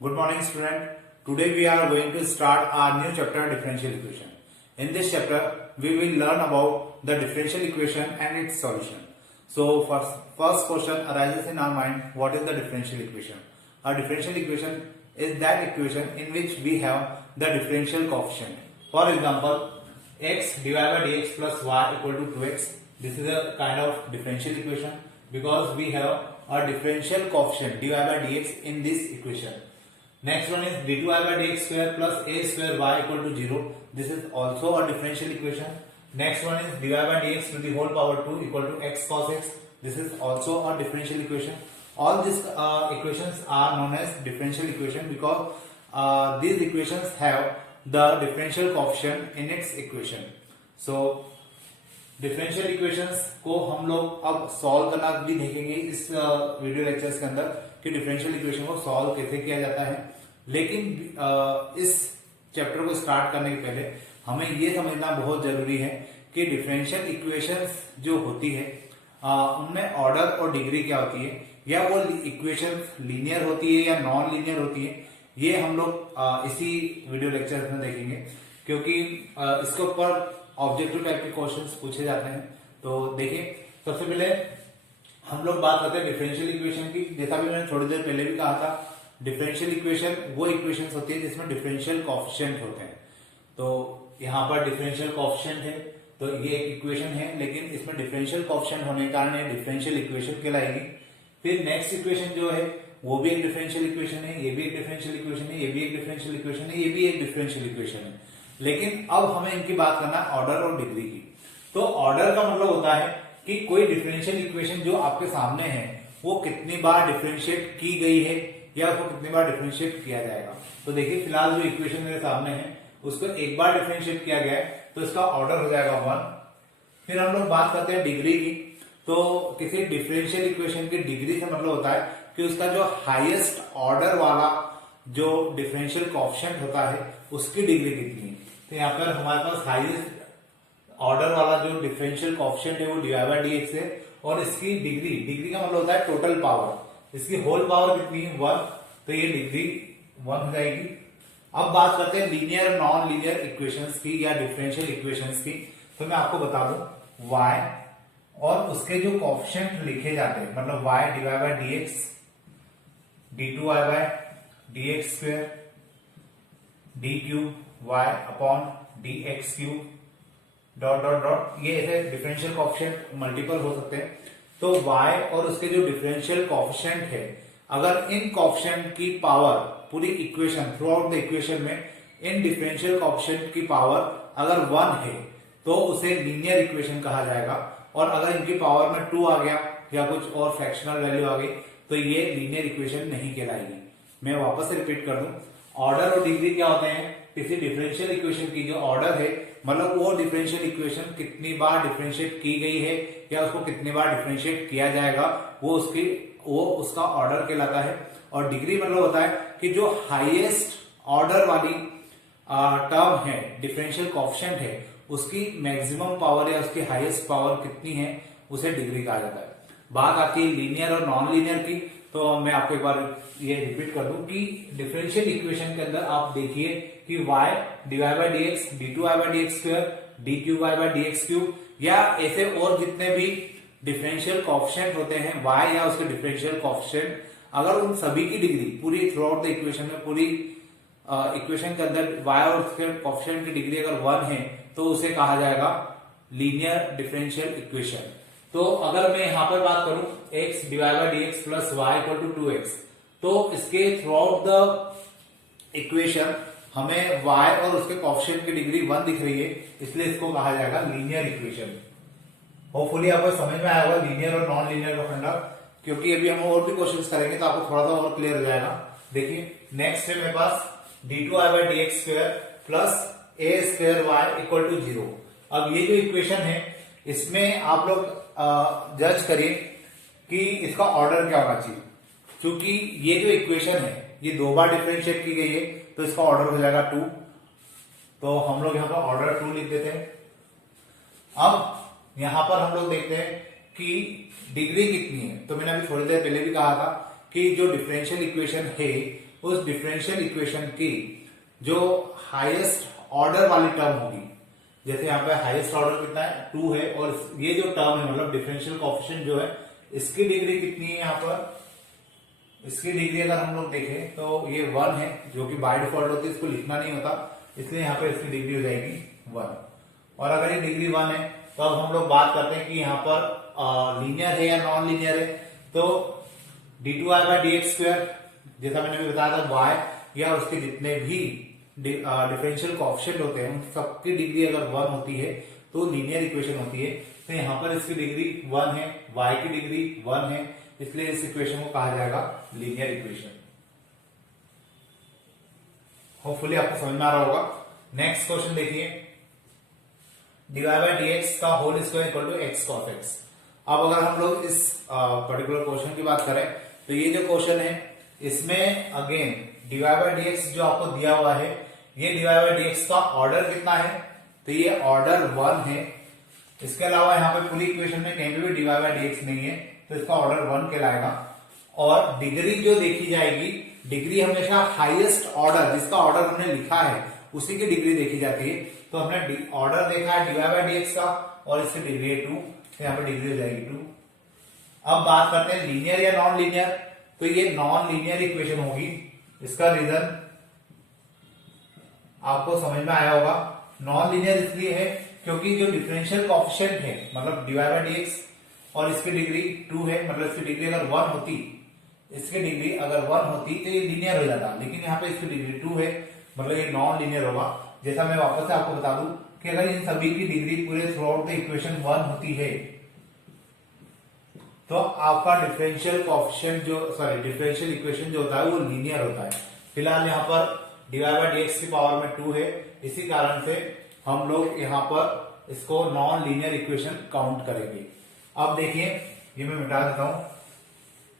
Good morning, student. Today we are going to start our new chapter, differential equation. In this chapter, we will learn about the differential equation and its solution. So, first question arises in our mind: what is the differential equation? A differential equation is that equation in which we have the differential coefficient. For example, x divided by dx plus y equal to 2x. This is a kind of differential equation because we have a differential coefficient dy by dx in this equation. Next one is d2y by dx square plus a square y equal to 0. This is also a differential equation. Next one is dy by dx to the whole power 2 equal to x cos x. This is also a differential equation. All these equations are known as differential equation because these equations have the differential coefficient in its equation. So differential equations को हम लोग अब solve करना भी देखेंगे इस video lectures के अंदर कि डिफरेंशियल इक्वेशन को सॉल्व कैसे किया जाता है। लेकिन इस चैप्टर को स्टार्ट करने के पहले हमें ये समझना बहुत जरूरी है कि डिफरेंशियल इक्वेशंस जो होती है उनमें ऑर्डर और डिग्री क्या होती है, या वो इक्वेशंस लीनियर होती है या नॉन लीनियर होती है, ये हम लोग इसी वीडियो लेक्चर में देखेंगे क्योंकि इसके ऊपर ऑब्जेक्टिव टाइप के क्वेश्चंस पूछे जाते हैं। तो देखिए, सबसे पहले हम लोग बात करते हैं डिफरेंशियल इक्वेशन की। जैसा भी मैंने थोड़ी देर पहले भी कहा था, डिफरेंशियल इक्वेशन वो इक्वेशंस होती है जिसमें डिफरेंशियल कोएफिशिएंट होते हैं। तो यहाँ पर डिफरेंशियल कोएफिशिएंट है, तो ये एक इक्वेशन है, लेकिन इसमें डिफरेंशियल कोएफिशिएंट होने के कारण ये डिफरेंशियल इक्वेशन कहलाएगी। फिर नेक्स्ट इक्वेशन जो है वो भी एक डिफरेंशियल इक्वेशन है, ये भी एक डिफरेंशियल इक्वेशन है, ये भी एक डिफरेंशियल इक्वेशन है, ये भी एक डिफरेंशियल इक्वेशन है। लेकिन अब हमें इनकी बात करना है ऑर्डर और डिग्री की। तो ऑर्डर का मतलब होता है कि कोई डिफरेंशियल इक्वेशन जो आपके सामने है वो कितनी बार डिफरेंशिएट की गई है या उसको कितनी बार डिफरेंशिएट किया जाएगा। तो देखिए, फिलहाल जो इक्वेशन मेरे सामने है उसको एक बार डिफरेंशिएट किया गया है तो इसका ऑर्डर हो जाएगा 1। फिर हम लोग बात करते हैं डिग्री की। तो किसी डिफरेंशियल इक्वेशन की डिग्री से मतलब होता है कि उसका जो हाईएस्ट ऑर्डर वाला जो डिफरेंशियल कोएफिशिएंट होता है उसकी डिग्री कितनी है। तो यहाँ पर हमारे पास हाईएस्ट ऑर्डर वाला जो डिफरेंशियल कोएफिशिएंट है वो डी बाई डी एक्स है, और इसकी डिग्री का मतलब होता है टोटल पावर। इसकी होल पावर कितनी है 1, तो ये डिग्री 1 हो जाएगी। अब बात करते हैं लीनियर नॉन लीनियर इक्वेशंस की या डिफरेंशियल इक्वेशंस की। तो मैं आपको बता दूं y और उसके जो कोएफिशिएंट लिखे जाते हैं, मतलब y divide by d x d2y by d x square d cube y upon d x cube dot dot dot, ये ऐसे डिफरेंशियल कोएफिशिएंट मल्टीपल हो सकते हैं। तो y और उसके जो डिफरेंशियल कोएफिशिएंट है, अगर इन कोएफिशिएंट की पावर पूरी equation through out the equation में इन डिफरेंशियल कोएफिशिएंट की पावर अगर 1 है तो उसे लीनियर इक्वेशन कहा जाएगा, और अगर इनकी पावर में 2 आ गया या कुछ और फ्रैक्शनल वैल्यू आ गई तो ये लीनियर इक्वेशन नहीं कहलाएगी। मैं वापस से रिपीट कर दूं, ऑर्डर और डिग्री क्या होते हैं। किसी डिफरेंशियल इक्वेशन की जो ऑर्डर है, मतलब वो डिफरेंशियल इक्वेशन कितनी बार डिफरेंशिएट की गई है या उसको कितनी बार डिफरेंशिएट किया जाएगा, वो उसका ऑर्डर कहलाता है। और डिग्री मतलब होता है कि जो हाईएस्ट ऑर्डर वाली टर्म है, डिफरेंशियल कोएफिशिएंट है, उसकी मैक्सिमम पावर या उसकी हाईएस्ट पावर कितनी है, उसे डिग्री कहा जाता है। बात आती है लीनियर और नॉन लीनियर की। तो मैं आपको एक बार ये रिपीट कर दूं कि डिफरेंशियल इक्वेशन के अंदर आप देखिए कि y divide by dx d2y by dx square d3y by dx cube, या ऐसे और जितने भी डिफरेंशियल कोएफिशिएंट होते हैं y या उसके डिफरेंशियल कोएफिशिएंट, अगर उन सभी की डिग्री पूरी थ्रू आउट द इक्वेशन में, पूरी इक्वेशन के अंदर y और उसके कोएफिशिएंट की डिग्री अगर 1 है तो उसे कहा जाएगा लीनियर डिफरेंशियल इक्वेशन। तो अगर मैं यहां पर बात करूं x divide by dx plus y equal to 2x, तो इसके थ्रू आउट द इक्वेशन हमें y और उसके कोएफिशिएंट की डिग्री 1 दिख रही है, इसलिए इसको कहा जाएगा लीनियर इक्वेशन। होपफुली आपको समझ में आया होगा लीनियर और नॉन लीनियर का फंडा, क्योंकि अभी हम और भी क्वेश्चंस करेंगे तो आपको थोड़ा सा और क्लियर हो जाएगा। देखिए, नेक्स्ट है मेरे पास d2y by dx square plus a square y equal to 0। अब ये जो इक्वेशन है इसमें आप लोग जज करिए कि इसका ऑर्डर क्या होना चाहिए। क्योंकि ये जो इक्वेशन है ये 2 बार डिफरेंशिएट की गई है तो इसका ऑर्डर हो जाएगा 2। तो हम लोग यहाँ पर ऑर्डर 2 लिख देते हैं। अब यहां पर हम लोग देखते हैं कि डिग्री कितनी है। तो मैंने अभी थोड़ी देर पहले भी कहा था कि जो डिफरेंशियल इक्वेशन है उस डिफरेंशियल इक्वेशन की जो हाईएस्ट ऑर्डर वाली टर्म होगी, जैसे यहाँ पे हाईएस्ट ऑर्डर कितना है 2 है, और ये जो टर्म है मतलब डिफरेंशियल कोएफिशिएंट जो है इसकी डिग्री कितनी है, यहाँ पर इसकी डिग्री अगर हम लोग देखें तो ये 1 है, जो कि बाय डिफॉल्ट होती है, इसको लिखना नहीं होता, इसलिए यहाँ पे इसकी डिग्री हो जाएगी 1। और अगर ये डिग्री 1 है तो अब हम लोग बात करते हैं कि यहाँ पर लीनियर है या नॉन लीनियर है। तो d2i/dx², जैसा मैंने भी बताया था, y या उसके जितने भी डिफरेंशियल कोएफिशिएंट होते हैं उन सबकी डिग्री अगर 1 होती है तो लीनियर इक्वेशन होती है। तो यहाँ पर इसकी डिग्री 1 है, y की डिग्री 1 है, इसलिए इस इक्वेशन को कहा जाएगा लीनियर इक्वेशन। होपफुली आपको समझ में आ रहा होगा। नेक्स्ट क्वेश्चन देखिए, dy/dx का whole square equal to x cos x। अब अगर हम लोग इस पर्टिकुलर क्वेश्चन की बात करें तो ये जो क्वेश्चन है इसमें अगेन dy/dx जो आपको दिया हुआ है, ये dy/dx का ऑर्डर कितना है, तो ये ऑर्डर 1 है। इसके अलावा यहाँ पे पूरी इक्वेशन में कहीं भी dy/dx नहीं है, तो इसका ऑर्डर 1 कहलाएगा। और डिग्री जो देखी जाएगी, डिग्री हमेशा हाईएस्ट ऑर्डर, जिसका ऑर्डर हमने लिखा है उसी की डिग्री देखी जाती है। तो हमने ऑर्डर देखा है dy/dx का और इसकी डिग्री है 2, तो यहाँ पे डिग्री हो जाएगी 2। अब बात करते हैं लीनियर या नॉन लीनियर, तो ये नॉन लीनियर इक्वेशन होगी। इसका रीजन आपको समझ में आया होगा। नॉन लीनियर इसलिए है क्योंकि जो डिफरेंशियल कोएफिशिएंट है मतलब dy/dx और इसकी डिग्री 2 है, मतलब इसकी डिग्री अगर 1 होती, इसकी डिग्री अगर 1 होती तो ये लीनियर हो जाता, लेकिन यहाँ पे इसकी डिग्री 2 है, मतलब ये नॉन लीनियर होगा। जैसा मैं वापस से आपको बता दूं कि अगर इन सभी की डिग्री पूरे थ्रू आउट द इक्वेशन 1 होती है तो आपका डिफरेंशियल कोएफिशिएंट डिफरेंशियल इक्वेशन जो होता है वो लीनियर होता है। फिलहाल यहाँ पर dy/dx की पावर में 2 है, इसी कारण से हम लोग यहाँ पर इसको नॉन लीनियर इक्वेशन काउंट करेंगे। अब देखिए, ये मैं मिटा देता हूं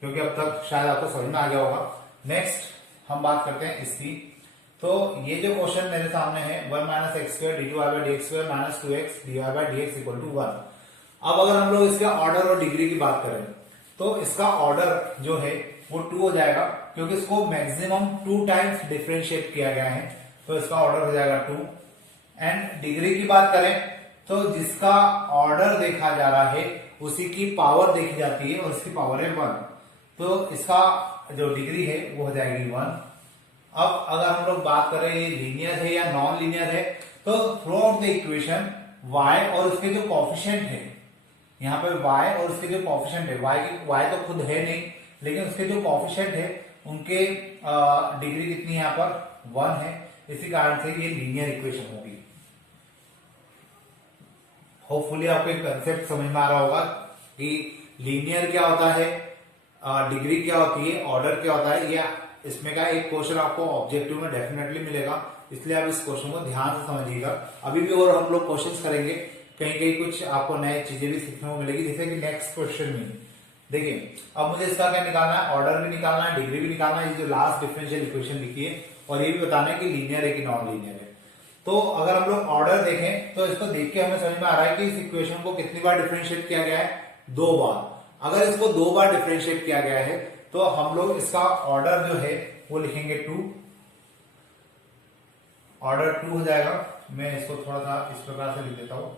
क्योंकि अब तक शायद आपको समझ में आ गया होगा। नेक्स्ट हम बात करते हैं इसकी। तो ये जो क्वेश्चन मेरे सामने है 1 - x² d2i/dx² - 2x dy/dx = 1। अब अगर हम लोग इसके ऑर्डर और डिग्री की बात करें तो इसका ऑर्डर जो है वो 2 हो जाएगा, क्योंकि इसको मैक्सिमम 2 टाइम्स डिफरेंशिएट किया गया है, तो इसका ऑर्डर हो जाएगा 2। एंड डिग्री की बात करें तो जिसका ऑर्डर देखा जा रहा है उसी की पावर देखी जाती है और इसकी पावर है 1, तो इसका जो डिग्री है वो हो जाएगी 1। अब अगर हम लोग बात करें ये लीनियर है या नॉन लीनियर है, तो through out the equation y और उसके जो कोएफिशिएंट है, यहाँ पे y और उसके जो कोएफिशिएंट है, y तो खुद है नहीं, लेकिन उसके जो कोएफिशिएंट है उनके डिग्री कितनी है यहाँ पर 1 है, इसी कारण से ये लीनियर इक्वेशन होगी। होपफुली आपको एक कंसेप्ट समझ में आ रहा होगा कि लीनियर क्या होता है, डिग्री क्या होती है, ऑर्डर क्या होता है। या इसमें का एक क्वेश्चन आपको ऑब्जेक्टिव में डेफिनेटली मिलेगा, इसलिए आप इस क्वेश्चन को ध्यान से समझिएगा। अभी भी और हम लोग क्वेश्चंस करेंगे, कहीं कहीं कुछ आपको नए चीजें भी सीखने को मिलेगी, जैसे कि नेक्स्ट क्वेश्चन में देखिए। अब मुझे इसका क्या निकालना है, ऑर्डर भी निकालना है, डिग्री भी निकालना है, ये जो लास्ट डिफरेंशियल इक्वेशन लिखी है, और ये भी बताना है कि लीनियर है कि नॉन लीनियर है। तो अगर हम लोग ऑर्डर देखें तो इसको देख के हमें समझ में आ रहा है कि इस इक्वेशन को कितनी बार डिफरेंशिएट किया गया है, 2 बार। अगर इसको 2 बार डिफरेंशिएट किया गया है तो हम लोग इसका ऑर्डर जो है वो लिखेंगे 2, ऑर्डर 2 हो जाएगा। मैं इसको थोड़ा सा इस प्रकार से लिख देता हूं,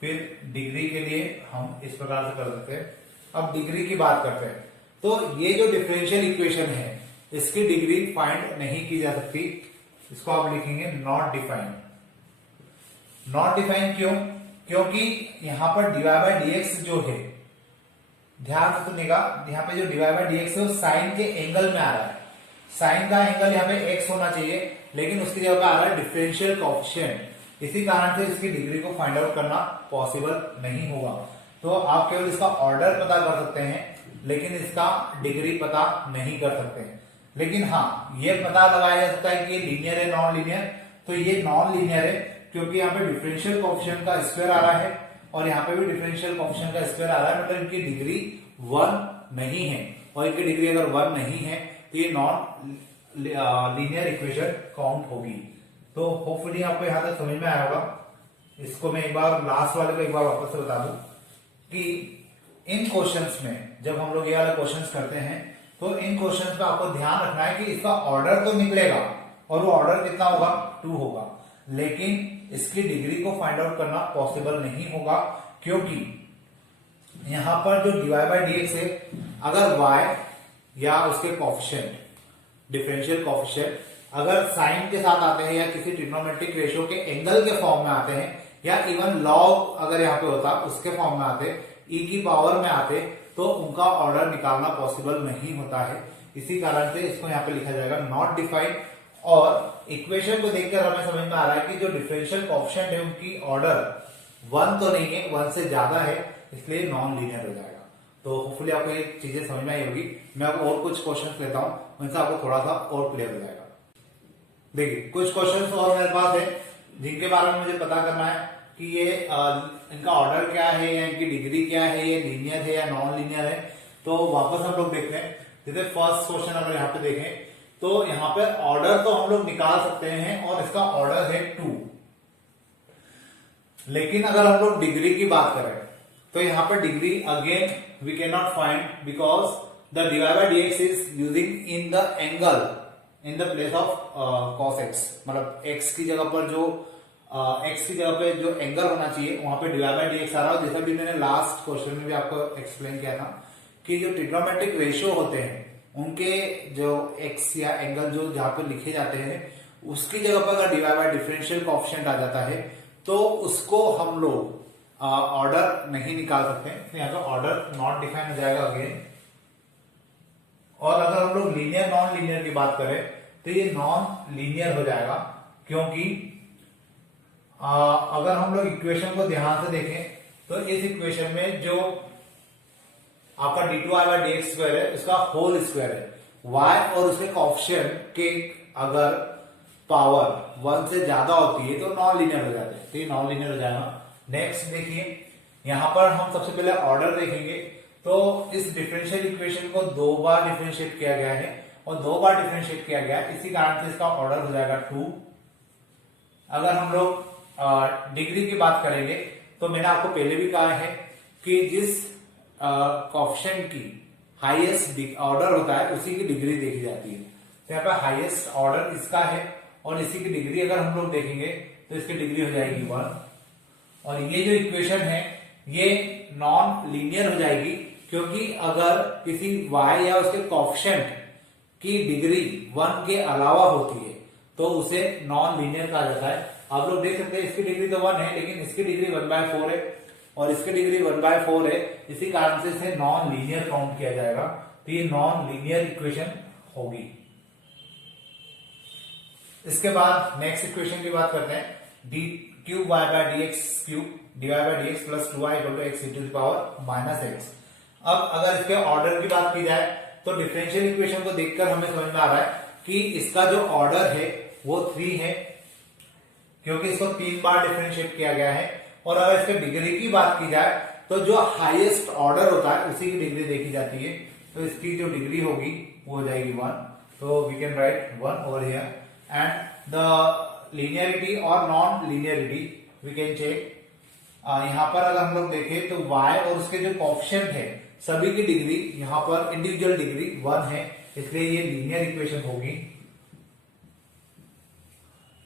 फिर डिग्री के लिए हम इस प्रकार से कर सकते हैं। अब डिग्री की बात करते हैं, तो ये जो डिफरेंशियल इक्वेशन है इसकी डिग्री फाइंड नहीं की जा सकती, इसको आप लिखेंगे नॉट डिफाइंड। नॉट डिफाइंड क्यों? क्योंकि यहां पर dy/dx जो है, ध्यान से सुनिएगा, यहाँ पे जो dy/dx है वो साइन के एंगल में आ रहा है। साइन का एंगल यहाँ पे x होना चाहिए, लेकिन उसकी जगह पे आ रहा है डिफरेंशियल कोएफिशिएंट। इसी कारण से इसकी डिग्री को फाइंड आउट करना पॉसिबल नहीं होगा। तो आप केवल इसका ऑर्डर पता कर सकते हैं, लेकिन इसका डिग्री पता नहीं कर सकते हैं। लेकिन हाँ, ये पता लगाया जा सकता है कि ये लीनियर है नॉन लीनियर। तो ये नॉन लीनियर है क्योंकि यहाँ पे डिफरेंशियल कोएफिशिएंट का स्क्वायर आ रहा है और यहाँ पे भी डिफरेंशियल कोएफिशिएंट का स्क्वायर आ रहा है, मतलब इनकी डिग्री 1 नहीं है। और इनकी डिग्री अगर 1 नहीं है तो ये नॉन लीनियर इक्वेशन काउंट होगी। तो होपफुली आपको यहां तक समझ में आया होगा। इसको मैं एक बार लास्ट वाले को एक बार वापस से बता दूं कि इन क्वेश्चंस में जब हम लोग ये वाले क्वेश्चंस करते हैं तो इन क्वेश्चन पे आपको ध्यान रखना है कि इसका ऑर्डर तो निकलेगा और वो ऑर्डर कितना होगा, 2 होगा, लेकिन इसकी डिग्री को फाइंड आउट करना पॉसिबल नहीं होगा, क्योंकि यहां पर जो dy बाई dx है, अगर y या उसके कोफिशिएंट, डिफरेंशियल कोफिशिएंट अगर साइन के साथ आते हैं या किसी ट्रिग्नोमेट्रिक रेशियो के एंगल के फॉर्म में आते हैं या इवन लॉग अगर यहाँ पे होता उसके फॉर्म में आते, e की पावर में आते, तो उनका ऑर्डर निकालना पॉसिबल नहीं होता है। इसी कारण से इसको यहाँ पे लिखा जाएगा नॉट डिफाइंड। और इक्वेशन को देखकर हमें समझ में आ रहा है कि जो डिफरेंशियल कोएफिशिएंट है उनकी ऑर्डर 1 तो नहीं है, 1 से ज्यादा है, इसलिए नॉन लीनियर हो जाएगा। तो होपफुली आपको ये चीजें समझ में आई होगी। मैं अब और कुछ क्वेश्चन लेता हूं, उनसे आपको थोड़ा सा और क्लियर हो जाएगा। देखिए कुछ क्वेश्चन और मेरे पास है जिनके बारे में मुझे पता करना है कि ये इनका ऑर्डर क्या है या इनकी डिग्री क्या है, ये लीनियर है या नॉन लीनियर है। तो वापस हम लोग देखते हैं। जैसे फर्स्ट क्वेश्चन अगर यहाँ पे देखें तो यहाँ पे ऑर्डर तो हम लोग निकाल सकते हैं और इसका ऑर्डर है 2, लेकिन अगर हम लोग डिग्री की बात करें तो यहाँ पे degree again we can not find because the dy by dx is using in the angle in the place of cos x, मतलब x की जगह पर जो x की जगह पे जो एंगल होना चाहिए वहां पे dy by dx आ रहा है। जैसा भी मैंने लास्ट क्वेश्चन में भी आपको एक्सप्लेन किया था कि जो ट्रिग्नोमेट्रिक रेशियो होते हैं उनके जो x या एंगल जो जहां पे लिखे जाते हैं उसकी जगह पर अगर dy by डिफरेंशियल कोएफिशिएंट आ जाता है तो उसको हम लोग ऑर्डर नहीं निकाल सकते, तो यहाँ पे ऑर्डर नॉट डिफाइन हो जाएगा अगेन। और अगर हम लोग लीनियर नॉन लीनियर की बात करें तो ये नॉन लीनियर हो जाएगा, क्योंकि अगर हम लोग इक्वेशन को ध्यान से देखें तो इस इक्वेशन में जो आपका d2i by dx स्क्वायर है उसका होल स्क्वायर है। y और उसके कोएफिशिएंट के अगर पावर 1 से ज्यादा होती है तो नॉन लीनियर हो जाते हैं, तो ये नॉन लीनियर हो जाएगा। नेक्स्ट देखिए यहां पर हम सबसे पहले ऑर्डर देखेंगे। तो इस डिफरेंशियल इक्वेशन को 2 बार डिफरेंशिएट किया गया है और 2 बार डिफरेंशिएट किया गया है, इसी कारण से इसका ऑर्डर हो जाएगा 2। अगर हम लोग डिग्री की बात करेंगे तो मैंने आपको पहले भी कहा है कि जिस कोएफिशिएंट की हाईएस्ट ऑर्डर होता है उसी की डिग्री देखी जाती है। तो यहाँ पे हाईएस्ट ऑर्डर इसका है और इसी की डिग्री अगर हम लोग देखेंगे तो इसकी डिग्री हो जाएगी 1। और ये जो इक्वेशन है ये नॉन लीनियर हो जाएगी, क्योंकि अगर किसी y या उसके कोएफिशिएंट की डिग्री 1 के अलावा होती है तो उसे नॉन लीनियर कहा जाता है। आप लोग देख सकते हैं इसकी डिग्री तो 1 है लेकिन इसकी डिग्री 1/4 है और इसकी डिग्री 1/4 है, इसी कारण से इसे नॉन लीनियर काउंट किया जाएगा। तो ये नॉन लीनियर इक्वेशन होगी। इसके बाद नेक्स्ट इक्वेशन की बात करते हैं। d³ y by dx cube dy by dx plus 2y equal to x into the power minus x। अब अगर इसके ऑर्डर की बात की जाए तो डिफरेंशियल इक्वेशन को देखकर हमें समझ में आ रहा है कि इसका जो ऑर्डर है वो 3 है, क्योंकि इसको 3 बार डिफरेंशिएट किया गया है। और अगर इसके डिग्री की बात की जाए तो जो हाईएस्ट ऑर्डर होता है उसी की डिग्री देखी जाती है, तो इसकी जो डिग्री होगी वो हो जाएगी 1। तो we can write 1 over here and the linearity और non linearity we can check. यहां पर अगर हम लोग देखें तो y और उसके जो कोएफिशिएंट है सभी की डिग्री यहां पर इंडिविजुअल डिग्री 1 है, इसलिए ये लीनियर इक्वेशन होगी,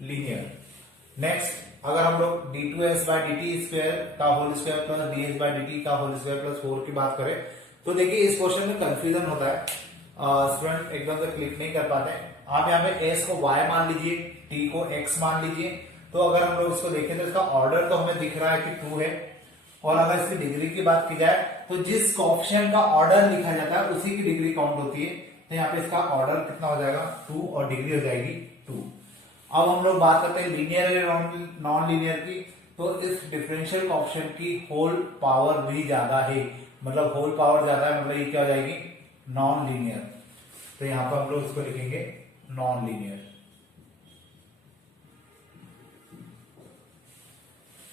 लीनियर। नेक्स्ट अगर हम लोग d2s by dt स्क्वायर का whole square plus ds by dt का होल स्क्वायर प्लस 4 की बात करें तो देखिए इस क्वेश्चन में कंफ्यूजन होता है, स्टूडेंट एकदम से क्लिक नहीं कर पाते हैं। आप यहाँ पे s को y मान लीजिए, t को x मान लीजिए। तो अगर हम लोग इसको देखें तो इसका ऑर्डर तो हमें दिख रहा है कि 2 है, और अगर इसकी डिग्री की बात की जाए तो जिस कोएफिशिएंट का ऑर्डर लिखा जाता है उसी की डिग्री काउंट होती है। तो यहाँ पे इसका ऑर्डर कितना हो जाएगा 2 और डिग्री हो जाएगी 2। अब हम लोग बात करते हैं लीनियर या नॉन लीनियर की। तो इस डिफरेंशियल कोएफिशिएंट की होल पावर भी ज्यादा है, मतलब होल पावर ज्यादा है, मतलब ये क्या हो जाएगी नॉन लीनियर। तो यहां पर हम लोग इसको लिखेंगे नॉन लीनियर।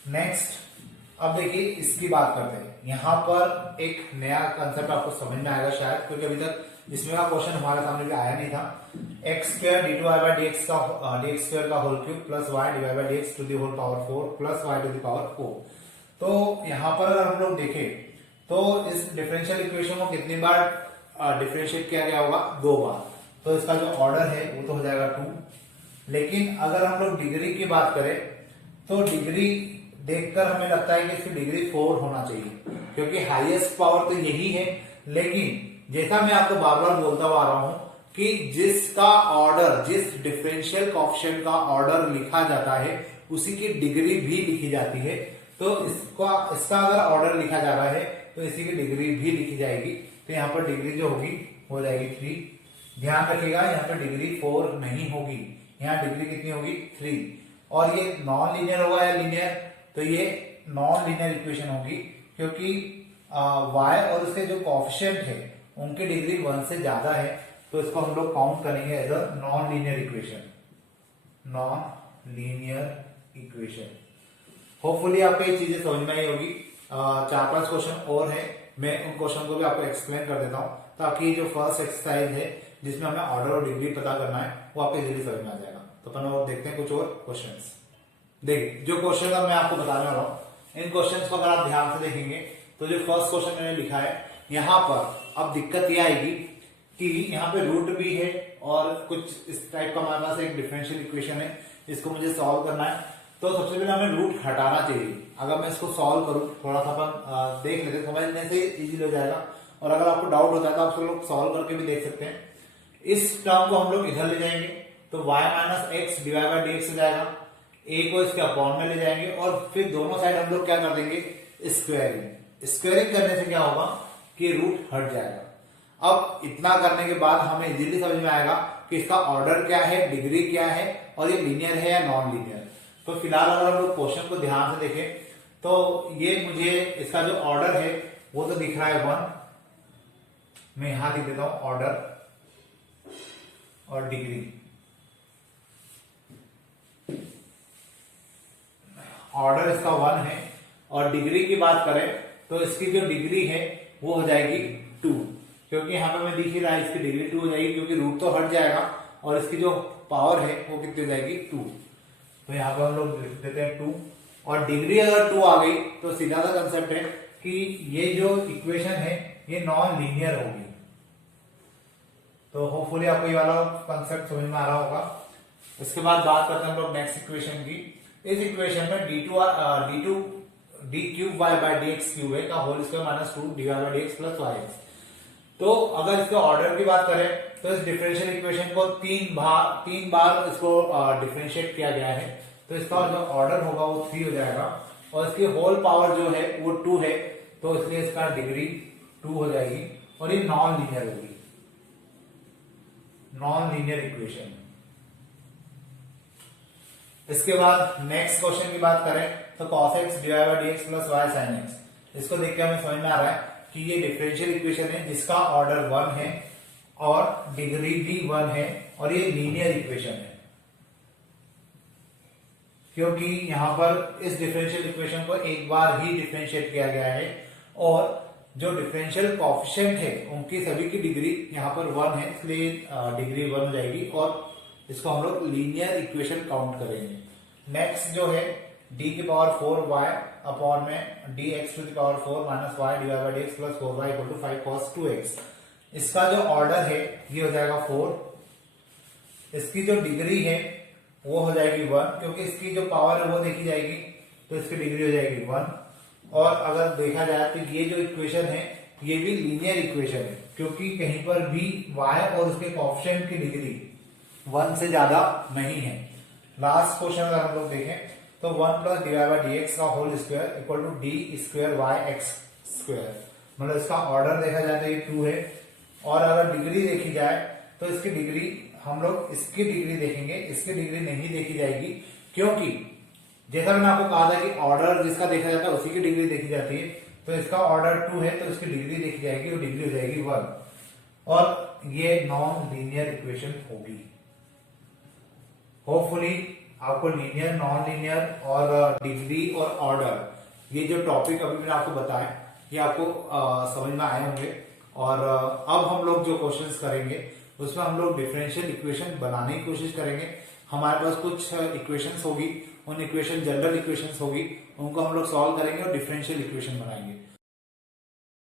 नेक्स्ट अब देखिए इसकी बात करते हैं। यहां पर एक नया कंसेप्ट आपको समझ में आएगा शायद, क्योंकि अभी तक इसमें का क्वेश्चन हमारे सामने भी आया नहीं था। x square d2y by dx का dx स्क्वायर का whole cube plus y divide by dx to the whole power 4 plus y to the power 4। तो यहां पर अगर हम लोग देखें तो इस डिफरेंशियल इक्वेशन को कितनी बार डिफरेंशिएट किया गया होगा 2 बार, तो इसका जो ऑर्डर है वो तो हो जाएगा 2। लेकिन अगर हम लोग डिग्री की बात करें तो डिग्री देखकर हमें लगता है कि इसकी डिग्री 4 होना चाहिए, क्योंकि हाईएस्ट पावर तो यही है। लेकिन जैसा मैं आपको बार बार बोलता हुआ आ रहा हूं कि जिसका ऑर्डर, जिस डिफरेंशियल कोएफिशिएंट का ऑर्डर लिखा जाता है उसी की डिग्री भी लिखी जाती है। तो इसका अगर ऑर्डर लिखा जा रहा है तो इसी की डिग्री भी लिखी जाएगी। तो यहाँ पर डिग्री जो होगी हो जाएगी 3। ध्यान रखिएगा यहाँ पर डिग्री 4 नहीं होगी, यहाँ डिग्री कितनी होगी 3। और ये नॉन लीनियर होगा या लीनियर, तो ये नॉन लीनियर इक्वेशन होगी, क्योंकि y और उसके जो कोएफिशिएंट है उनकी डिग्री 1 से ज्यादा है। तो इसको हम लोग काउंट करेंगे as a non linear equation, non linear equation. Hopefully आपको ये चीजें समझ में आई होगी। 4-5 क्वेश्चन और है, मैं उन क्वेश्चन को भी आपको एक्सप्लेन कर देता हूं, ताकि जो फर्स्ट एक्सरसाइज है जिसमें हमें ऑर्डर और डिग्री पता करना है वो आपको इजीली समझ में आ जाएगा। तो अपन और देखते हैं कुछ और क्वेश्चंस। देखिए जो क्वेश्चन मैं आपको बताने वाला हूं, इन क्वेश्चंस को अगर आप ध्यान से देखेंगे तो जो फर्स्ट क्वेश्चन मैंने लिखा है यहाँ पर अब दिक्कत यह आएगी कि यहाँ पे रूट भी है और कुछ इस टाइप का हमारे पास एक डिफरेंशियल इक्वेशन है, इसको मुझे सॉल्व करना है। तो सबसे पहले हमें रूट हटाना चाहिए। अगर मैं इसको सॉल्व करूं, थोड़ा सा अपन देख लेते, समझने से इजीली हो जाएगा। और अगर आपको डाउट होता है तो आप लोग सॉल्व करके भी देख सकते हैं। इस टर्म को हम लोग इधर ले जाएंगे तो y minus x divide by d x हो जाएगा, a को इसके अपॉन में ले जाएंगे और फिर दोनों साइड हम लोग क्या कर देंगे, स्क्वायरिंग। स्क्वायरिंग करने से क्या होगा कि रूट हट जाएगा। अब इतना करने के बाद हमें इजीली समझ में आएगा कि इसका ऑर्डर क्या है, डिग्री क्या है और ये लीनियर है या नॉन लीनियर। तो फिलहाल अगर हम लोग क्वेश्चन को ध्यान से देखें तो ये मुझे इसका जो ऑर्डर है वो तो दिख रहा है 1। मैं यहां लिख देता हूं ऑर्डर और डिग्री। ऑर्डर इसका 1 है और डिग्री की बात करें तो इसकी जो डिग्री है वो हो जाएगी 2, क्योंकि यहां पर मैं दिख ही रहा है इसकी डिग्री 2 हो जाएगी, क्योंकि रूट तो हट जाएगा और इसकी जो पावर है वो कितनी हो जाएगी 2। तो यहाँ पर हम लोग लिख देते हैं 2। और डिग्री अगर 2 आ गई तो सीधा सा कंसेप्ट है कि ये जो इक्वेशन है ये नॉन लीनियर होगी। तो होपफुली आपको ये वाला कंसेप्ट समझ में आ रहा होगा। उसके बाद बात करते हैं हम लोग नेक्स्ट इक्वेशन की। इस इक्वेशन में d cube y by d x cube है का whole square minus 2 d y by d x plus y x. तो अगर इसके ऑर्डर की बात करें तो इस डिफरेंशियल इक्वेशन को 3 बार इसको डिफरेंशिएट किया गया है। तो इसका जो ऑर्डर होगा वो 3 हो जाएगा और इसकी होल पावर जो है वो 2 है, तो इसलिए इसका डिग्री 2 हो जाएगी और ये नॉन लीनियर होगी, नॉन लीनियर इक्वेशन। इसके बाद नेक्स्ट क्वेश्चन की बात करें तो cos x divide by d x plus y sine x. इसको देख के हमें समझ में आ रहा है कि ये डिफरेंशियल इक्वेशन है जिसका ऑर्डर 1 है और डिग्री भी 1 है और ये लीनियर इक्वेशन है, क्योंकि यहां पर इस डिफरेंशियल इक्वेशन को एक बार ही डिफरेंशिएट किया गया है और जो डिफरेंशियल कोएफिशिएंट है उनकी सभी की डिग्री यहाँ पर 1 है, इसलिए डिग्री 1 हो जाएगी और इसको हम लोग लीनियर इक्वेशन काउंट करेंगे। नेक्स्ट जो है डी की पावर 4y अपॉन में d x to the power 4 minus y divide by d x plus 4y equal to 5 cos 2x। इसका जो ऑर्डर है ये हो जाएगा 4। इसकी जो डिग्री है वो हो जाएगी 1, क्योंकि इसकी जो पावर है वो देखी जाएगी तो इसकी डिग्री हो जाएगी 1। और अगर देखा जाए तो ये जो इक्वेशन है ये भी लीनियर इक्वेशन है, क्योंकि कहीं पर भी y और उसके कोएफिशिएंट की डिग्री 1 से ज्यादा नहीं है। लास्ट क्वेश्चन अगर हम लोग देखें तो 1 plus divide by d x का whole square equal to d square y x square. मतलब इसका ऑर्डर देखा जाए तो ये 2 है और अगर डिग्री देखी जाए तो इसकी डिग्री हम लोग इसकी डिग्री देखेंगे, इसकी डिग्री नहीं देखी जाएगी, क्योंकि जैसा मैंने आपको कहा था कि ऑर्डर जिसका देखा जाता है उसी की डिग्री देखी जाती है। तो इसका ऑर्डर 2 है तो इसकी डिग्री देखी जाएगी और डिग्री हो जाएगी 1 और ये नॉन लीनियर इक्वेशन होगी। होपफुली आपको लीनियर, नॉन लीनियर और डिग्री और ऑर्डर ये जो टॉपिक अभी मैंने आपको बताया ये आपको समझ में आए होंगे। और अब हम लोग जो क्वेश्चंस करेंगे उसमें हम लोग डिफरेंशियल इक्वेशन बनाने की कोशिश करेंगे। हमारे पास कुछ इक्वेशंस होगी, उन इक्वेशन जनरल इक्वेशंस होगी, उनको हम लोग सॉल्व करेंगे और डिफरेंशियल इक्वेशन बनाएंगे।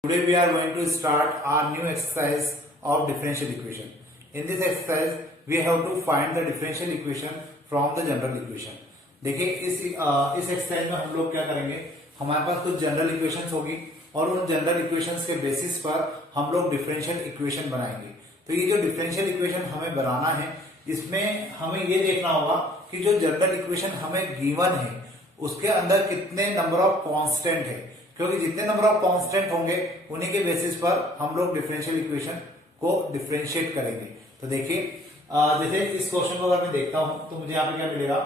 Today we are going to start our new exercise of differential equation. In this exercise, we have to find the differential equation from the general equation. देखिए इस exercise में हम लोग क्या करेंगे, हमारे पास कुछ जनरल इक्वेशंस होगी और उन जनरल इक्वेशंस के बेसिस पर हम लोग डिफरेंशियल इक्वेशन बनाएंगे. तो ये जो डिफरेंशियल इक्वेशन हमें बनाना है, इसमें हमें ये देखना होगा कि जो जनरल इक्वेशन हमें गिवन है उसके अंदर कितने नंबर ऑफ कांस्टेंट है, क्योंकि जितने नंबर ऑफ कांस्टेंट होंगे उन्हीं के बेसिस पर हम लोग डिफरेंशियल इक्वेशन को डिफरेंशिएट करेंगे. तो देखिए जैसे इस क्वेश्चन को अगर मैं देखता हूं तो मुझे यहाँ पे क्या मिलेगा,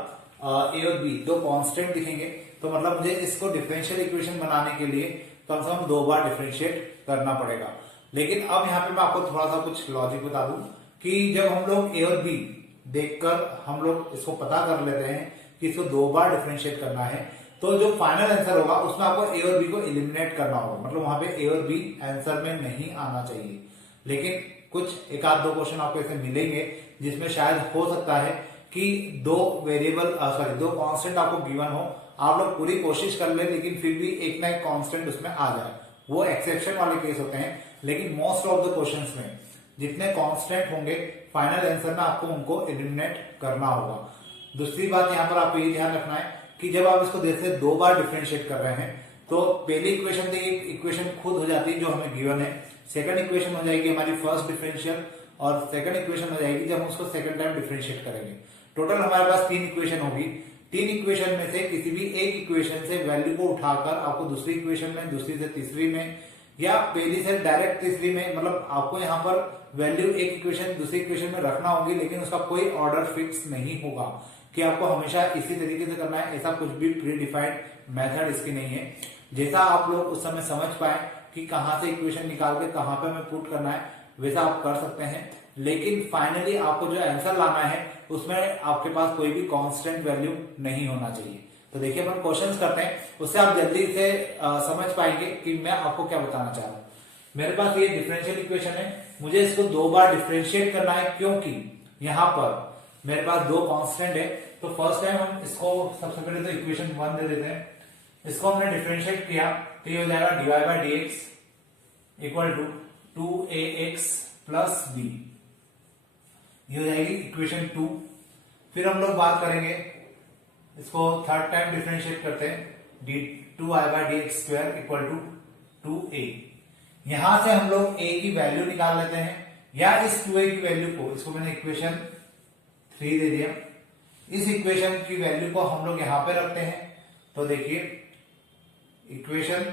ए और बी दो कांस्टेंट दिखेंगे. तो मतलब मुझे इसको डिफरेंशियल इक्वेशन बनाने के लिए कम से कम 2 बार डिफरेंशिएट करना पड़ेगा. लेकिन अब यहाँ पे मैं आपको थोड़ा सा कुछ लॉजिक बता दूं कि जब हम लोग ए और बी देखकर हम लोग इसको पता कर लेते हैं कि इसको 2 बार डिफरेंशिएट करना है, तो जो फाइनल आंसर होगा उसमें आपको ए और बी को एलिमिनेट करना होगा. मतलब वहां पे ए और बी आंसर में नहीं आना चाहिए. लेकिन कुछ एक आध दो क्वेश्चन आपको ऐसे मिलेंगे जिसमें शायद हो सकता है कि दो कांस्टेंट आपको गिवन हो, आप लोग पूरी कोशिश कर ले लेकिन फिर भी एक ना एक कांस्टेंट उसमें आ जाए. वो एक्सेप्शन वाले केस होते हैं. लेकिन मोस्ट ऑफ द क्वेश्चंस में जितने कांस्टेंट होंगे फाइनल आंसर में आपको उनको एलिमिनेट करना होगा. दूसरी बात यहाँ पर आपको ये ध्यान रखना है कि जब आप इसको जैसे 2 बार डिफरेंशिएट कर रहे हैं तो पहली इक्वेशन से एक इक्वेशन खुद हो जाती है जो हमें गिवन है. सेकंड इक्वेशन हो जाएगी हमारी फर्स्ट डिफरेंशियल, और सेकंड इक्वेशन हो जाएगी जब हम उसको सेकंड टाइम डिफरेंशिएट करेंगे. टोटल हमारे पास 3 इक्वेशन होगी. 3 इक्वेशन में से किसी भी एक इक्वेशन से वैल्यू को उठाकर आपको दूसरी इक्वेशन में, दूसरी से तीसरी में, या पहली से डायरेक्ट तीसरी में, मतलब आपको यहाँ पर वैल्यू एक इक्वेशन दूसरी इक्वेशन में रखना होगी. लेकिन उसका कोई ऑर्डर फिक्स नहीं होगा कि आपको हमेशा इसी तरीके से करना है. ऐसा कुछ भी प्री डिफाइंड मेथड इसकी नहीं है. जैसा आप लोग उस समय समझ पाए कि कहां से इक्वेशन निकाल के कहां पे हमें पुट करना है, वैसा आप कर सकते हैं. लेकिन फाइनली आपको जो आंसर लाना है उसमें आपके पास कोई भी कांस्टेंट वैल्यू नहीं होना चाहिए. तो देखिए अपन क्वेश्चंस करते हैं, उससे आप जल्दी से समझ पाएंगे कि मैं आपको क्या बताना चाह रहा हूं. मेरे पास ये डिफरेंशियल इक्वेशन है, मुझे इसको 2 बार डिफरेंशिएट करना है क्योंकि यहाँ पर मेरे पास 2 कांस्टेंट है. तो फर्स्ट टाइम हम इसको सबसे पहले तो इक्वेशन 1 दे देते हैं. इसको हमने डिफरेंशिएट किया तो ये हो जाएगा dy by d x equal to 2ax plus b. ये हो जाएगी इक्वेशन 2. फिर हम लोग बात करेंगे, इसको थर्ड टाइम डिफरेंशिएट करते हैं, d2i by d x square equal to 2a. यहां से हम लोग a की वैल्यू निकाल लेते हैं, या इस 2a की वैल्यू को, इसको मैंने इक्वेशन 3 दे दिया, इस इक्वेशन की वैल्यू को हम लोग यहां पे रखते हैं. तो देखिए इक्वेशन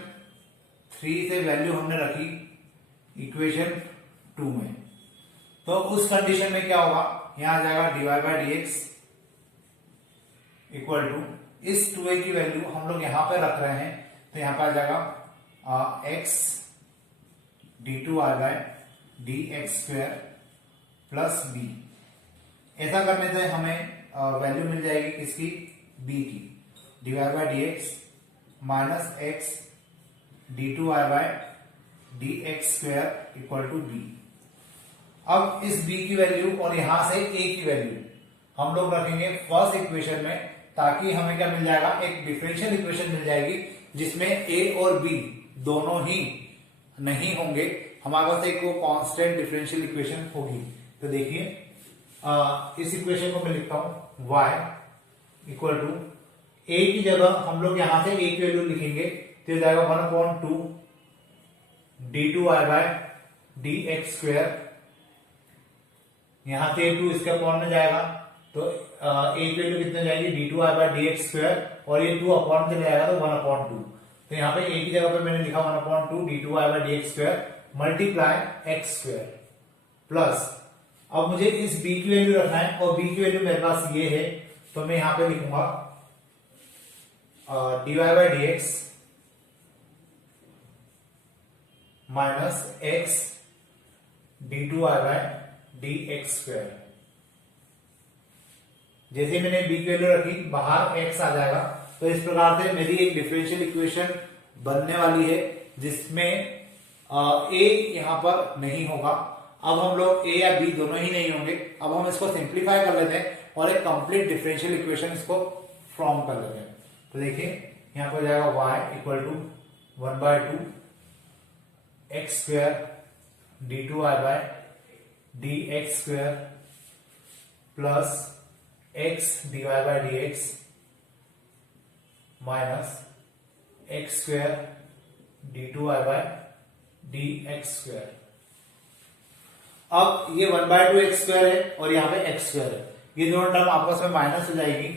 3 से वैल्यू हमने रखी इक्वेशन 2 में. तो उस कंडीशन में क्या होगा, यहां आ जाएगा dy by d x equal to, इस 2a की वैल्यू हम लोग यहां पे रख रहे हैं तो यहां पे आ जाएगा x d2i by d x square plus b. ऐसा करने से हमें वैल्यू मिल जाएगी किसकी, b की, dy by d x minus x d2i by d x square equal to b. अब इस b की वैल्यू और यहां से a की वैल्यू हम लोग रखेंगे फर्स्ट इक्वेशन में, ताकि हमें क्या मिल जाएगा, एक डिफरेंशियल इक्वेशन मिल जाएगी जिसमें a और b दोनों ही नहीं होंगे. हमारे पास एक वो कांस्टेंट डिफरेंशियल इक्वेशन होगी. तो देखिए इस इक्वेशन को मैं लिखता हूं y इक्वल टू, a की जगह हम लोग यहां से a की वैल्यू लिखेंगे तो हो जाएगा 1/2 d2i by d x square. यहां से 2 इसके अपॉन में जाएगा तो a की वैल्यू कितने जाएगी, d2i by d x square, और ये 2 अपॉन चले जाएगा तो 1/2. तो यहाँ पे a की जगह पे मैंने लिखा 1/2 d2i by d x square multiply x square plus. अब मुझे इस b की वैल्यू रखना है और b की वैल्यू मेरे पास ये है, तो मैं यहां पे लिखूंगा dy by d x minus x d2i by d x square. जैसे मैंने b की वैल्यू रखी, बाहर x आ जाएगा. तो इस प्रकार से मेरी एक डिफरेंशियल इक्वेशन बनने वाली है जिसमें a यहां पर नहीं होगा. अब हम लोग a या b दोनों ही नहीं होंगे. अब हम इसको सिंप्लीफाई कर लेते हैं और एक कंप्लीट डिफरेंशियल इक्वेशन इसको फॉर्म कर लेते हैं. तो देखिए यहां पर जाएगा y equal to 1/2 x square d two y by d x square plus x d y by d x minus x square d two y by d x square. अब ये 1/2 एक्स स्क्वायर है और यहाँ पे x square है, ये दोनों term आपस में माइनस हो जाएगी।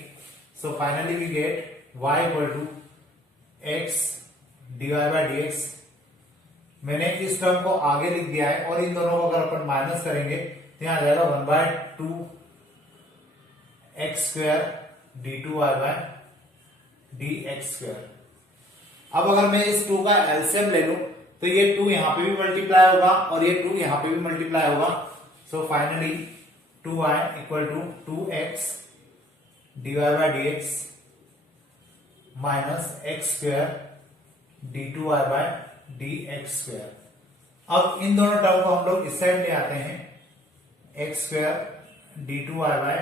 So finally we get y equal to x d y by d x. मैंने इस टर्म को आगे लिख दिया है और इन दोनों को अगर अपन माइनस करेंगे तो यहाँ आ जाएगा 1/2 x square d two y by d x square. अब अगर मैं इस 2 का एलसीएम ले लूं तो ये 2 यहां पे भी मल्टीप्लाई होगा और ये 2 यहां पे भी मल्टीप्लाई होगा। So finally 2y equal to 2x d y by d x minus x square d two y by d x square. अब इन दोनों टर्म को हम लोग इस साइड ले आते हैं, x square d two y by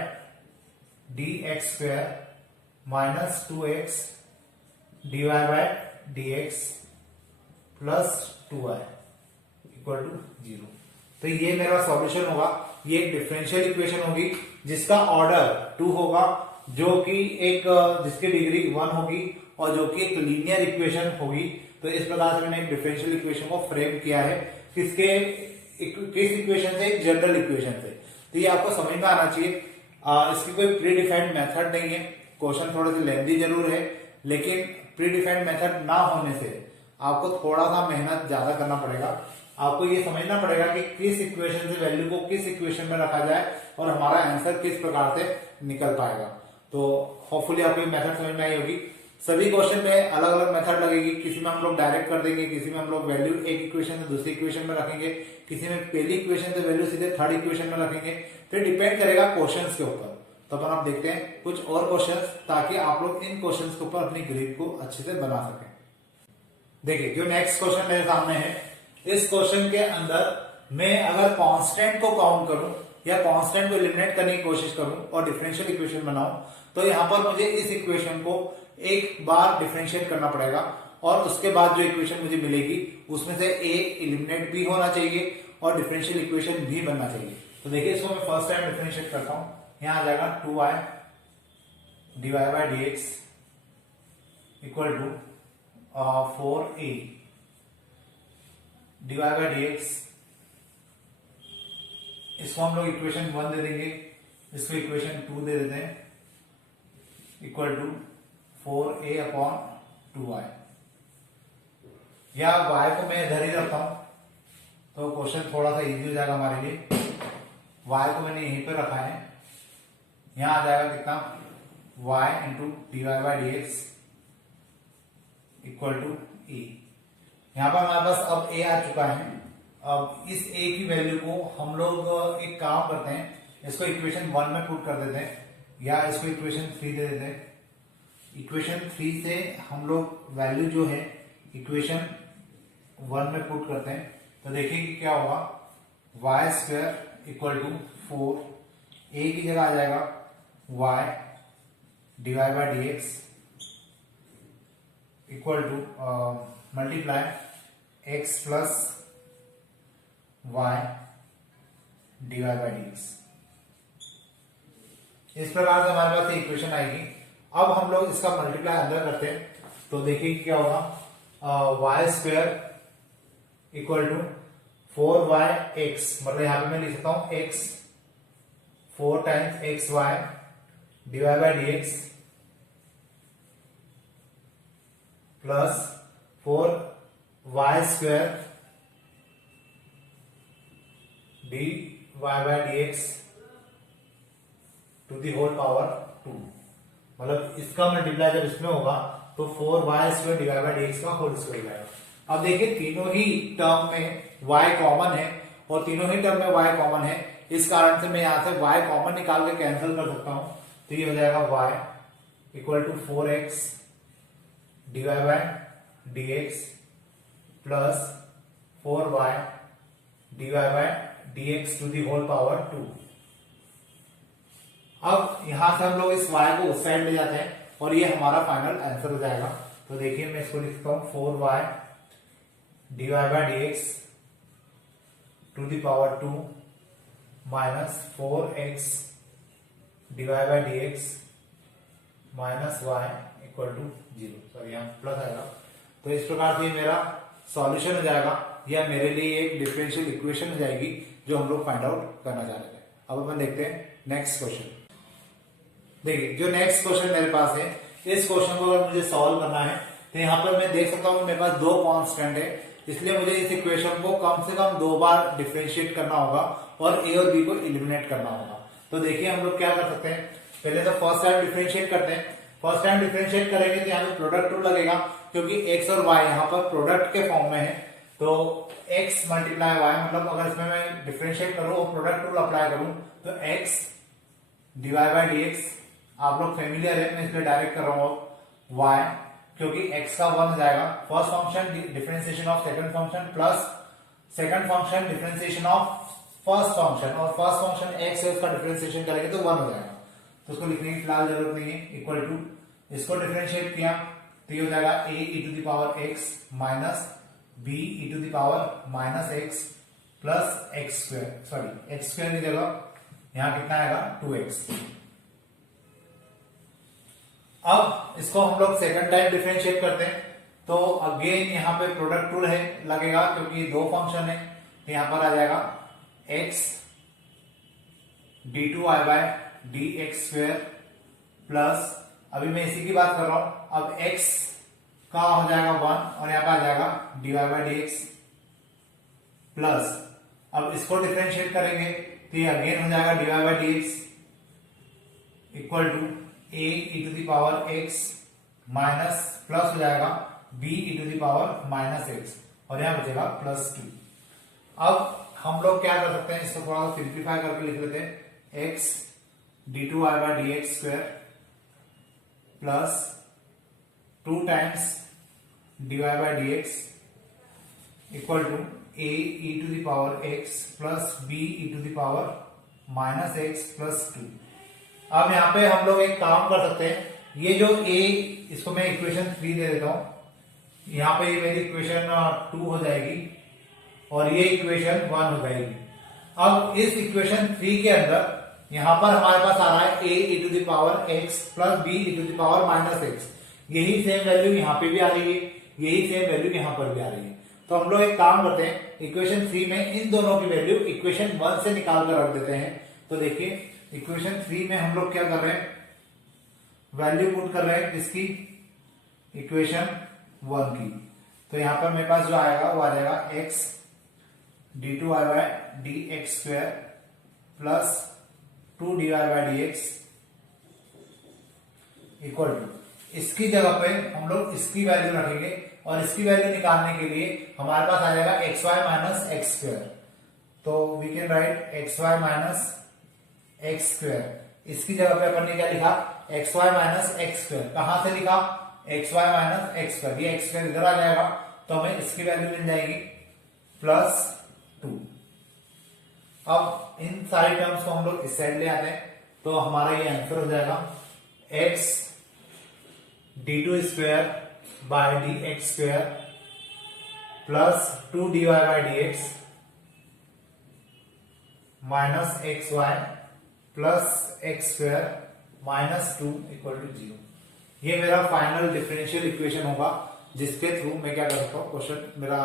d x square minus 2x d y by d x plus 2y equal to 0। तो ये मेरा सॉल्यूशन होगा। ये एक डिफरेंशियल इक्वेशन होगी जिसका ऑर्डर 2 होगा, जो कि एक जिसकी डिग्री 1 होगी और जो कि एक लीनियर इक्वेशन होगी। तो इस प्रकार से मैंने एक डिफरेंशियल इक्वेशन को फ्रेम किया है किस इक्वेशन से, एक जनरल इक्वेशन से। तो ये आपको समझ में आना चाहिए। इसकी कोई प्री डिफाइंड मेथड नहीं है। क्वेश्चन थोड़े से लेंथी जरूर है, लेकिन प्री डिफाइंड मेथड ना होने से आपको थोड़ा सा मेहनत ज्यादा करना पड़ेगा। आपको ये समझना पड़ेगा कि किस इक्वेशन से वैल्यू को किस इक्वेशन में रखा जाए और हमारा आंसर किस प्रकार से निकल पाएगा। तो होपफुली आपको ये मेथड समझ में आई होगी। सभी क्वेश्चन में अलग अलग मेथड लगेगी। किसी में हम लोग डायरेक्ट कर देंगे, किसी में हम लोग वैल्यू एक इक्वेशन से दूसरी इक्वेशन में रखेंगे, किसी में पहली इक्वेशन से वैल्यू सीधे थर्ड इक्वेशन में रखेंगे। तो डिपेंड करेगा क्वेश्चन के ऊपर। तो अपन आप देखते हैं कुछ और क्वेश्चंस, ताकि आप लोग इन क्वेश्चंस के ऊपर अपनी ग्रिप को अच्छे से बना सकें। देखिए जो नेक्स्ट क्वेश्चन मेरे सामने है, इस क्वेश्चन के अंदर मैं अगर कांस्टेंट को काउंट करूं या कांस्टेंट को एलिमिनेट करने की कोशिश करूं और डिफरेंशियल इक्वेशन बनाऊं, तो यहां पर मुझे इस इक्वेशन को एक बार डिफरेंशिएट करना पड़ेगा और उसके बाद जो इक्वेशन मुझे मिलेगी उसमें से ए एलिमिनेट भी होना चाहिए और डिफरेंशियल इक्वेशन भी बनना चाहिए। तो देखिए इसको मैं फर्स्ट टाइम डिफरेंशिएट करता हूं। यहां आ जाएगा 2y d y by d x equal to 4a d y by d x. इसको हम लोग इक्वेशन 1 दे देंगे, इसको इक्वेशन 2 दे देते हैं, equal to 4a upon 2y। या y को मैं इधर ही रखता हूं तो क्वेश्चन थोड़ा सा इजी हो जाएगा हमारे लिए। y को मैंने यहीं पे रखा है। यहां आ जाएगा कितना, y into d y by d x equal to a. यहां पर हमारे पास अब a आ चुका है। अब इस a की वैल्यू को हम लोग एक काम करते हैं, इसको इक्वेशन 1 में पुट कर देते हैं या इसको इक्वेशन 3 दे देते हैं। इक्वेशन 3 से हम लोग वैल्यू जो है इक्वेशन 1 में पुट करते हैं। तो देखिए कि क्या होगा, y square equal to 4, a की जगह आ जाएगा y divide by d x equal to multiply x plus y divide by d x. इस प्रकार से हमारे पास इक्वेशन आएगी। अब हम लोग इसका मल्टीप्लाई अंदर करते हैं तो देखिए क्या होगा, y square equal to 4yx, मतलब यहां पे मैं लिख सकता हूं x 4 times x y divide by d x plus 4y square d y by d x to the whole power 2। मतलब इसका मल्टीप्लाई जब इसमें होगा तो 4y square divide by d x का होल स्क्वायर जाएगा। अब देखिए तीनों ही टर्म में y कॉमन है और तीनों ही टर्म में y कॉमन है, इस कारण से मैं यहां से y कॉमन निकाल के कैंसिल कर सकता हूं। तो ये हो जाएगा y equal to 4x divide by d x plus 4y divide by d x to the whole power 2। अब यहां से हम लोग इस y को उस साइड ले जाते हैं और ये हमारा फाइनल आंसर हो जाएगा। तो देखिए मैं इसको लिखता हूं 4y dy by dx to the power 2 minus 4x dy by dx minus y equal to 0। Sorry यहाँ प्लस आएगा। तो इस प्रकार से मेरा सॉल्यूशन हो जाएगा, या मेरे लिए एक डिफरेंशियल इक्वेशन हो जाएगी जो हम लोग फाइंड आउट करना चाह रहे थे। अब अपन देखते हैं नेक्स्ट क्वेश्चन। देखिए जो नेक्स्ट क्वेश्चन मेरे पास है, इस क्वेश्चन को अगर मुझे सॉल्व करना है तो यहाँ पर मैं देख सकता हूँ मेरे पास दो कांस्टेंट है, इसलिए मुझे इस इक्वेशन को कम से कम 2 बार डिफरेंशिएट करना होगा और ए और बी को एलिमिनेट करना होगा। तो देखिए हम लोग क्या कर सकते हैं, पहले तो फर्स्ट टाइम डिफरेंशिएट करते हैं। फर्स्ट टाइम डिफरेंशिएट करेंगे तो यहाँ पे प्रोडक्ट रूल लगेगा, क्योंकि एक्स और वाई यहाँ पर प्रोडक्ट के फॉर्म में है। तो x मल्टीप्लाई वाई, मतलब अगर इसमें मैं डिफरेंशिएट करूं और प्रोडक्ट रूल अप्लाई करूं तो x डिवाइड बाय dx, आप लोग फेमिलियर है, मैं इसमें डायरेक्ट कर रहा हूं y, क्योंकि x का 1 हो जाएगा। First function differentiation of second function plus second function differentiation of first function, और फर्स्ट फंक्शन x है उसका डिफरेंशिएशन करेंगे तो 1 हो जाएगा। तो उसको लिखने की फिलहाल जरूरत नहीं है। इक्वल टू, इसको डिफरेंशिएट किया तो ये हो जाएगा a e to the power x minus b e to the power minus x plus x square, sorry x square की जगह यहां कितना आएगा 2x। अब इसको हम लोग सेकंड टाइम डिफरेंशिएट करते हैं तो अगेन यहाँ पे प्रोडक्ट रूल है लगेगा, क्योंकि दो फंक्शन है। तो यहां पर आ जाएगा x d2y by dx square plus, अभी मैं इसी की बात कर रहा हूं, अब x का हो जाएगा 1 और यहाँ पे आ जाएगा dy बाय dx प्लस, अब इसको डिफरेंशिएट करेंगे तो ये अगेन हो जाएगा dy by dx equal to a e to the power x minus plus हो जाएगा b e to the power minus x और यहाँ बचेगा प्लस 2। अब हम लोग क्या कर सकते हैं, इसको थोड़ा सा सिंप्लीफाई करके लिख लेते हैं, x d2y by dx square plus 2 times dy by dx equal to a e to the power x plus b e to the power minus x plus 2। अब यहाँ पे हम लोग एक काम कर सकते हैं, ये जो a, इसको मैं इक्वेशन 3 दे देता हूं, यहाँ पे ये मेरी इक्वेशन 2 हो जाएगी और ये इक्वेशन 1 हो जाएगी। अब इस इक्वेशन 3 के अंदर यहां पर हमारे पास आ रहा है a e to the power x plus b e to the power minus x, यही सेम वैल्यू यहाँ पे भी आ रही है, यही सेम वैल्यू यहाँ पर भी आ रही है। तो हम लोग एक काम करते हैं, इक्वेशन 3 में इन दोनों की वैल्यू इक्वेशन 1 से निकाल कर रख देते हैं। तो देखिए इक्वेशन 3 में हम लोग क्या कर रहे हैं, वैल्यू पुट कर रहे हैं किसकी, इक्वेशन 1 की। तो यहां पर मेरे पास जो आएगा वो आ जाएगा x d2y by dx square plus 2dy by dx equal to, इसकी जगह पे हम लोग इसकी वैल्यू रखेंगे और इसकी वैल्यू निकालने के लिए हमारे पास आ जाएगा xy माइनस एक्स स्क्वायर। तो we can write xy minus x square, इसकी जगह पे अपन ने क्या लिखा, xy माइनस एक्स स्क्वायर। कहां से लिखा, xy माइनस एक्स स्क्वायर, ये एक्स स्क्वायर इधर आ जाएगा तो हमें इसकी वैल्यू मिल जाएगी प्लस 2। अब इन सारे टर्म्स को हम लोग इस साइड ले आते हैं तो हमारा ये आंसर हो जाएगा x d2 square by dx square plus 2dy by dx minus xy plus x square minus 2 equal to 0। ये मेरा फाइनल डिफरेंशियल इक्वेशन होगा, जिसके थ्रू मैं क्या कर सकता हूँ, क्वेश्चन मेरा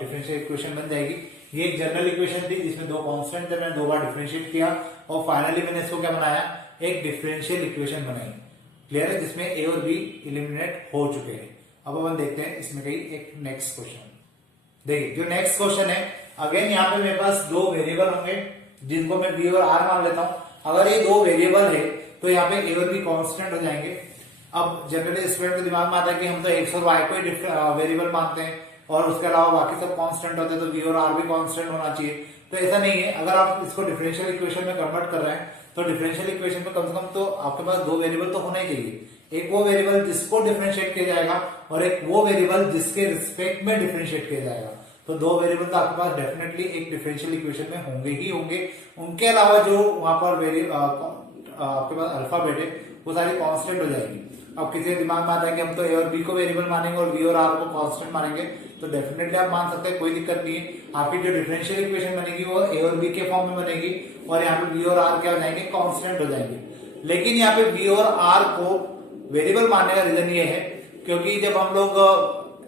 डिफरेंशियल इक्वेशन बन जाएगी। ये एक जनरल इक्वेशन थी जिसमें दो कांस्टेंट थे, मैंने 2 बार डिफरेंशिएट किया और फाइनली मैंने इसको क्या बनाया, एक डिफरेंशियल इक्वेशन बनाई। क्लियर है, जिसमें ए और बी इलिमिनेट हो चुके हैं। अब अपन देखते हैं इसमें कहीं एक नेक्स्ट क्वेश्चन। देखिए जो नेक्स्ट क्वेश्चन है, अगेन यहाँ पे मेरे पास 2 वेरिएबल होंगे जिनको मैं बी और आर मान लेता हूं। अगर ये 2 वेरिएबल है तो यहाँ पे ए और बी कांस्टेंट हो जाएंगे। अब जनरली स्टूडेंट के दिमाग में आता है कि हम तो एक्स और वाई को ही वेरिएबल मानते हैं और उसके अलावा बाकी सब कांस्टेंट होते हैं, तो बी और आर भी कांस्टेंट होना चाहिए। तो ऐसा नहीं है, अगर आप इसको डिफरेंशियल इक्वेशन में कन्वर्ट कर रहे हैं तो डिफरेंशियल इक्वेशन में कम से कम तो आपके पास 2 वेरिएबल तो होना ही चाहिए। एक वो वेरिएबल जिसको डिफरेंशिएट किया जाएगा और एक वो वेरिएबल जिसके रिस्पेक्ट में डिफरेंशिएट किया जाएगा। तो 2 वेरिएबल तो आपके पास डेफिनेटली एक डिफरेंशियल इक्वेशन में होंगे ही होंगे। उनके अलावा जो वहां पर आपके पास अल्फाबेट है वो सारी कांस्टेंट हो जाएगी। अब किसी दिमाग में आता है कि हम तो ए और बी को वेरिएबल मानेंगे और बी और आर को कांस्टेंट मानेंगे, तो डेफिनेटली आप मान सकते हैं, कोई दिक्कत नहीं है। आपकी जो डिफरेंशियल इक्वेशन बनेगी वो ए और बी के फॉर्म में बनेगी और यहाँ पे बी और आर क्या हो जाएंगे, कांस्टेंट हो जाएंगे। लेकिन यहाँ पे बी और आर को वेरिएबल मानने का रीजन ये है क्योंकि जब हम लोग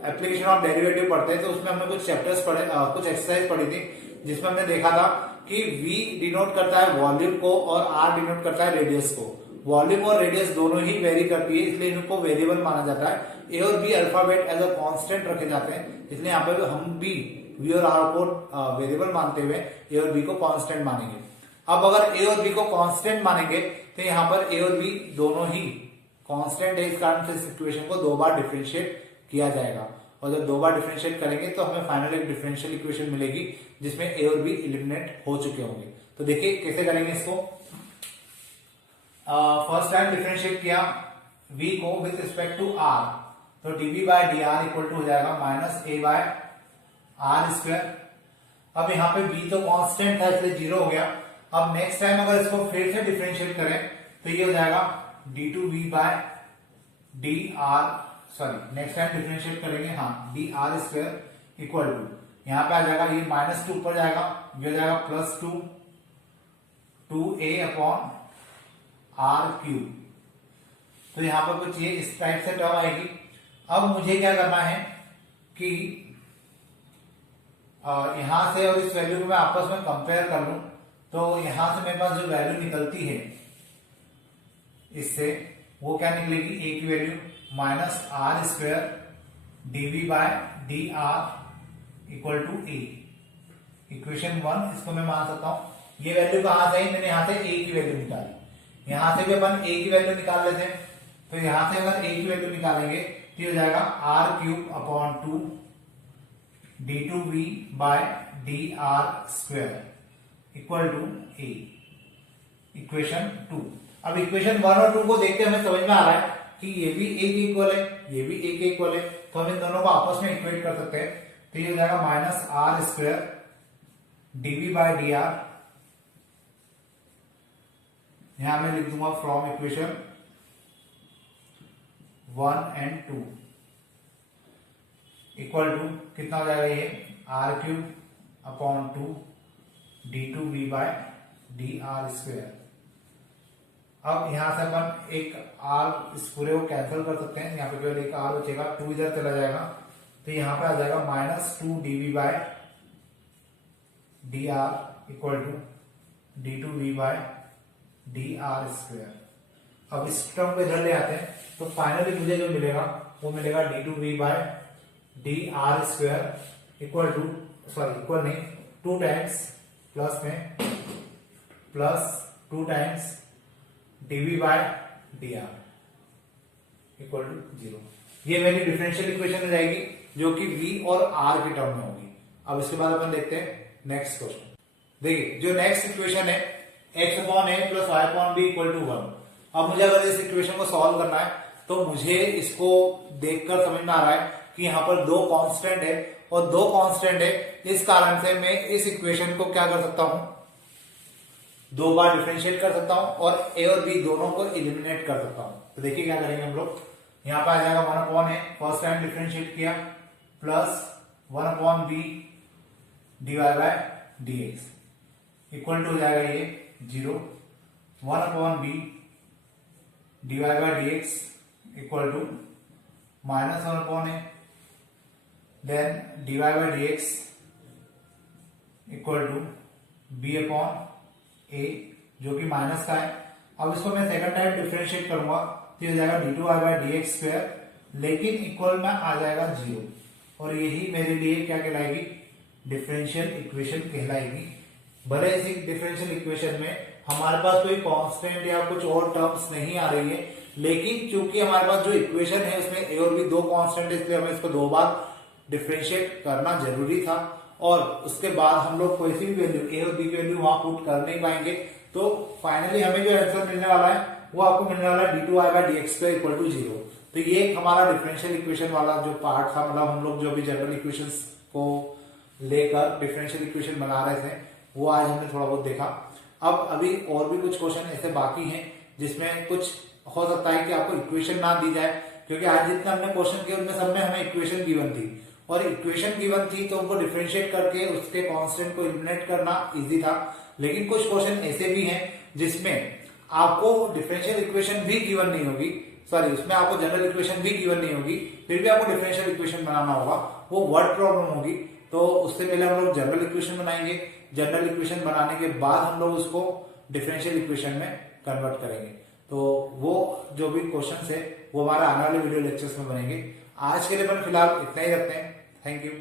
एप्लीकेशन ऑफ डेरिवेटिव पढ़ते हैं तो उसमें हमने कुछ चैप्टर्स पढ़े, कुछ एक्सरसाइज पढ़ी थी जिसमें हमने देखा था कि V डिनोट करता है वॉल्यूम को और R डिनोट करता है रेडियस को। वॉल्यूम और रेडियस दोनों ही वेरी करती है, इसलिए इनको वेरिएबल माना जाता है। ए और B alphabet as a constant रखे जाते हैं, इसलिए यहाँ पे हम भी V और R को वेरिएबल मानते हुए ए और बी को कांस्टेंट मानेंगे। अब अगर ए और बी को कांस्टेंट मानेंगे तो यहाँ पर ए और बी दोनों ही कांस्टेंट है, इस कारण से इस इक्वेशन को 2 बार डिफरेंशिएट किया जाएगा और जब 2 बार डिफरेंशिएट करेंगे तो हमें फाइनल एक डिफरेंशियल इक्वेशन मिलेगी जिसमें ए और बी एलिमिनेट हो चुके होंगे। तो देखिए कैसे करेंगे इसको। फर्स्ट टाइम डिफरेंशिएट किया v को विद रिस्पेक्ट टू r, तो dv by dr equal to हो जाएगा minus a by r square. अब यहाँ पे b तो कांस्टेंट था इसलिए 0 हो गया। अब नेक्स्ट टाइम अगर इसको फिर से डिफरेंशिएट करें तो ये हो जाएगा d2v by dr, sorry next time differentiate करेंगे d r square equal to, यहाँ पे आ जाएगा ये माइनस 2 ऊपर जाएगा, ये हो जाएगा plus 2 a upon r cube. तो यहाँ पर कुछ ये इस टाइप से टर्म आएगी। अब मुझे क्या करना है कि यहां से और इस वैल्यू को मैं आपस में कंपेयर कर लूं, तो यहां से मेरे पास जो वैल्यू निकलती है इससे वो क्या निकलेगी, a की value minus r square dv by d r equal to a. Equation 1 इसको मैं मान सकता हूं। ये वैल्यू कहां से आई, मैंने यहां से a की वैल्यू निकाली, यहां से भी अपन a की वैल्यू निकाल लेते हैं। तो यहां से अगर a की वैल्यू निकालेंगे तो हो जाएगा r cube upon 2 d2v by d r square equal to a। Equation 2। अब इक्वेशन 1 और 2 को देखते हमें समझ में आ रहा है कि ये भी a के इक्वल है, ये भी a के इक्वल है, तो हम इन दोनों को आपस में इक्वेट कर सकते हैं। तो ये हो जाएगा minus r square dv by d r, यहां मैं लिख दूंगा from equation 1 and 2 equal to कितना हो जाएगा, ये r cube upon 2 d2v by d r square. अब यहां से अपन एक r इस पूरे को कैंसिल कर सकते हैं, यहाँ पे केवल एक r बचेगा, 2 इधर चला जाएगा, तो यहाँ पे आ जाएगा minus 2 dv by d r equal to d2v by d r square. अब इस टर्म को इधर ले आते हैं तो फाइनली मुझे जो मिलेगा वो मिलेगा d2v by d r square equal to, sorry equal नहीं, 2 टाइम्स प्लस में plus 2 times dv by d r equal to 0। ये मेरी डिफरेंशियल इक्वेशन हो जाएगी जो कि v और r के टर्म में होगी। अब इसके बाद अपन देखते हैं नेक्स्ट क्वेश्चन। देखिए जो नेक्स्ट इक्वेशन है x upon a plus y upon b equal to 1। अब मुझे अगर इस इक्वेशन को सॉल्व करना है तो मुझे इसको देखकर समझ में आ रहा है कि यहाँ पर 2 कांस्टेंट है और 2 कांस्टेंट है, इस कारण से मैं इस इक्वेशन को क्या कर सकता हूं, 2 बार डिफरेंशिएट कर सकता हूं और a और b दोनों को एलिमिनेट कर सकता हूं। तो देखिए क्या करेंगे हम लोग, यहाँ पे आ जाएगा 1 upon a, first time differentiate किया, plus 1 upon b divide by dx equal to हो जाएगा ये 0, 1 upon b divide by dx equal to minus 1 upon a, then divide by dx equal to b upon a जो कि minus का है। अब इसको मैं सेकंड टाइम डिफरेंशिएट करूंगा तो हो जाएगा d2y बाय dx स्क्वायर, लेकिन इक्वल में आ जाएगा 0 और यही मेरे लिए क्या कहलाएगी, डिफरेंशियल इक्वेशन कहलाएगी। भले इसी डिफरेंशियल इक्वेशन में हमारे पास कोई कांस्टेंट या कुछ और टर्म्स नहीं आ रही है, लेकिन चूंकि हमारे पास जो इक्वेशन है उसमें a और b 2 कांस्टेंट है, इसलिए हमें इसको 2 बार डिफरेंशिएट करना जरूरी था और उसके बाद हम लोग कोई सी भी वैल्यू a और b की वैल्यू वहां पुट कर नहीं पाएंगे। तो फाइनली हमें जो आंसर मिलने वाला है वो आपको मिलने वाला है d2y by dx square equal to 0। तो ये हमारा डिफरेंशियल इक्वेशन वाला जो पार्ट था, मतलब हम लोग जो भी जनरल इक्वेशंस को लेकर डिफरेंशियल इक्वेशन बना रहे थे वो आज हमने थोड़ा बहुत देखा। अब अभी और भी कुछ क्वेश्चन ऐसे बाकी हैं जिसमें कुछ हो सकता है कि आपको इक्वेशन ना दी जाए, क्योंकि आज जितने हमने क्वेश्चन किए उनमें सब में हमें इक्वेशन गिवन थी, और इक्वेशन गिवन थी तो उनको डिफरेंशिएट करके उसके कांस्टेंट को एलिमिनेट करना इजी था। लेकिन कुछ क्वेश्चन ऐसे भी हैं जिसमें आपको डिफरेंशियल इक्वेशन भी गिवन नहीं होगी, सॉरी उसमें आपको जनरल इक्वेशन भी गिवन नहीं होगी, फिर भी आपको डिफरेंशियल इक्वेशन बनाना होगा, वो वर्ड प्रॉब्लम होगी। तो उससे पहले हम लोग जनरल इक्वेशन बनाएंगे, जनरल इक्वेशन बनाने के बाद हम लोग उसको डिफरेंशियल इक्वेशन में कन्वर्ट करेंगे। तो वो जो भी क्वेश्चन है वो हमारा आने वाले वीडियो लेक्चर्स में बनेंगे। आज के लिए फिलहाल इतना ही रखते हैं। Thank you.